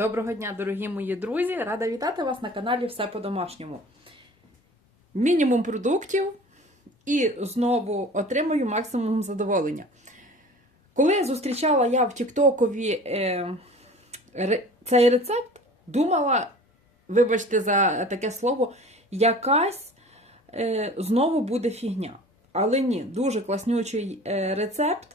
Доброго дня, дорогі мої друзі! Рада вітати вас на каналі Все по-домашньому. Мінімум продуктів і знову отримую максимум задоволення. Коли зустрічала я в Тіктокові е, ре- цей рецепт, думала, вибачте за таке слово, якась е, знову буде фігня. Але ні, дуже класнючий е, рецепт.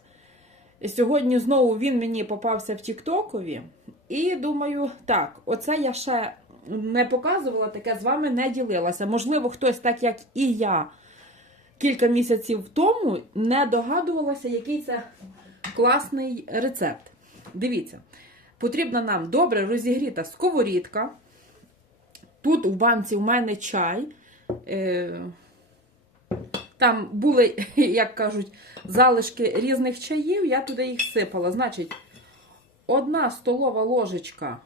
Сьогодні знову він мені попався в Тіктокові. І думаю, так, оце я ще не показувала, таке з вами не ділилася. Можливо, хтось, так як і я, кілька місяців тому не догадувалася, який це класний рецепт. Дивіться, потрібна нам добре розігріта сковорідка. Тут у банці у мене чай. Там були, як кажуть, залишки різних чаїв, я туди їх сипала. Значить, одна столова ложечка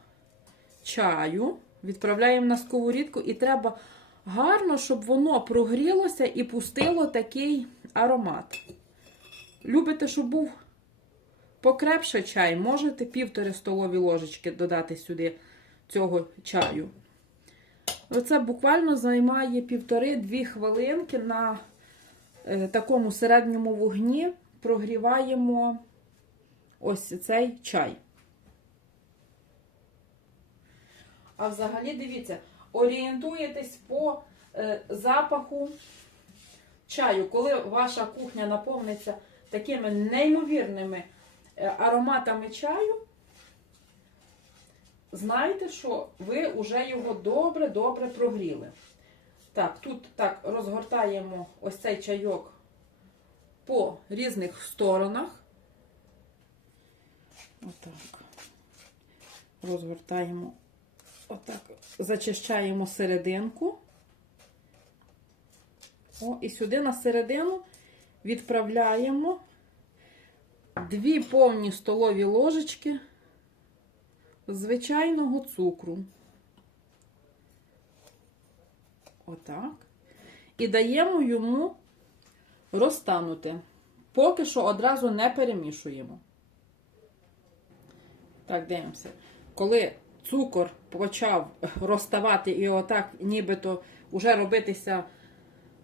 чаю відправляємо на сковорідку, і треба гарно, щоб воно прогрілося і пустило такий аромат. Любите, щоб був покрепше чай, можете півтори столові ложечки додати сюди цього чаю. Оце буквально займає півтори-дві хвилинки на такому середньому вогні прогріваємо ось цей чай. А взагалі, дивіться, орієнтуєтесь по е, запаху чаю, коли ваша кухня наповниться такими неймовірними е, ароматами чаю, знайте, що ви вже його добре-добре прогріли. Так, тут так розгортаємо ось цей чайок по різних сторонах. Отак. Розгортаємо, отак, зачищаємо серединку. О, і сюди на середину відправляємо дві повні столові ложечки звичайного цукру. Отак. І даємо йому розтанути. Поки що одразу не перемішуємо. Так, дивимося. Коли цукор почав розставати і отак, нібито вже робитися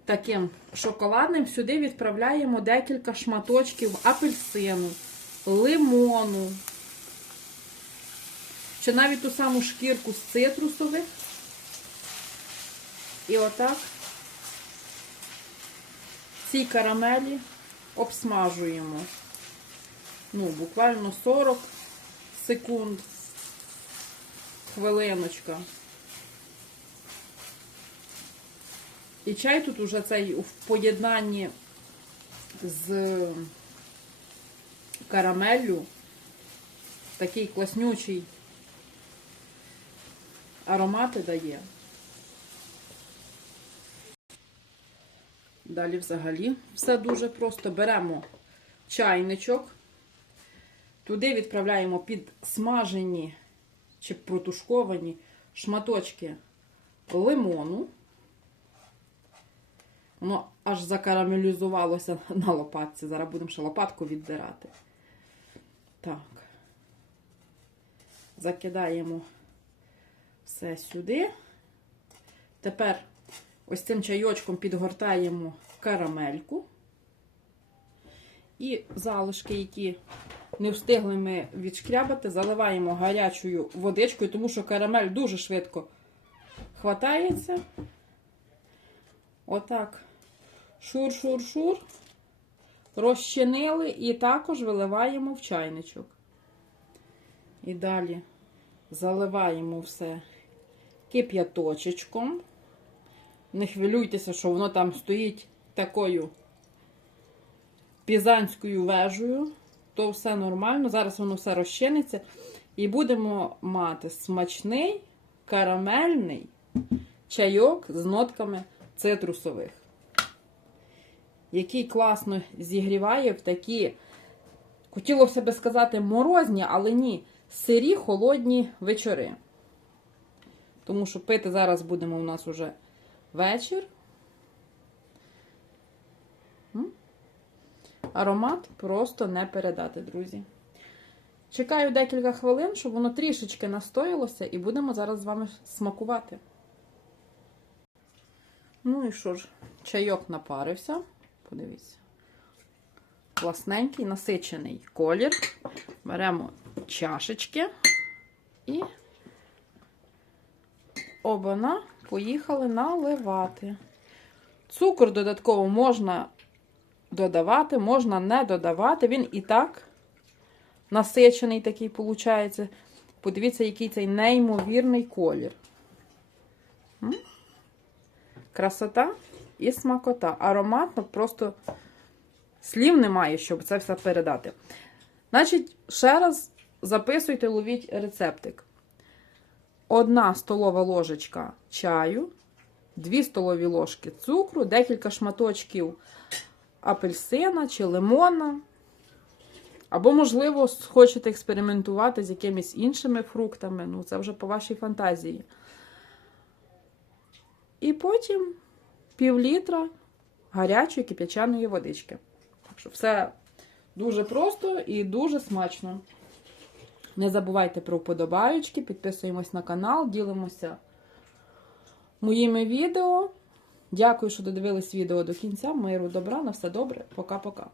таким шоколадним, сюди відправляємо декілька шматочків апельсину, лимону, чи навіть ту саму шкірку з цитрусових. І отак ці карамелі обсмажуємо. Ну, буквально 40 секунд, хвилиночка. І чай тут уже цей в поєднанні з карамеллю такий класнючий аромати дає. Далі взагалі все дуже просто. Беремо чайничок, туди відправляємо під смажені чи протушковані шматочки лимону. Воно аж закарамелізувалося на лопатці. Зараз будемо ще лопатку віддирати. Так. Закидаємо все сюди. Тепер ось цим чайочком підгортаємо карамельку. І залишки, які не встигли ми відшкрябати, заливаємо гарячою водичкою, тому що карамель дуже швидко хватається. Отак. Шур-шур-шур. Розчинили і також виливаємо в чайничок. І далі заливаємо все кип'яточечком. Не хвилюйтеся, що воно там стоїть такою пізанською вежею. То все нормально. Зараз воно все розчиниться. І будемо мати смачний карамельний чайок з нотками цитрусових, який класно зігріває в такі, хотілося б сказати, морозні, але ні, сирі холодні вечори. Тому що пити зараз будемо у нас уже вечір. Аромат просто не передати, друзі. Чекаю декілька хвилин, щоб воно трішечки настоялося, і будемо зараз з вами смакувати. Ну і що ж, чайок напарився. Подивіться. Класненький, насичений колір. Беремо чашечки і обана поїхали наливати. Цукор додатково можна додавати, можна не додавати. Він і так насичений такий, виходить. Подивіться, який цей неймовірний колір. Красота і смакота. Ароматно, просто слів немає, щоб це все передати. Значить, ще раз записуйте, ловіть рецептик. Одна столова ложечка чаю, 2 столові ложки цукру, декілька шматочків апельсина чи лимона. Або, можливо, хочете експериментувати з якимись іншими фруктами. Ну, це вже по вашій фантазії. І потім пів літра гарячої кип'ячаної водички. Так що все дуже просто і дуже смачно. Не забувайте про вподобаючки, підписуємось на канал, ділимося моїми відео. Дякую, що додивились відео до кінця. Миру, добра, на все добре. Пока-пока.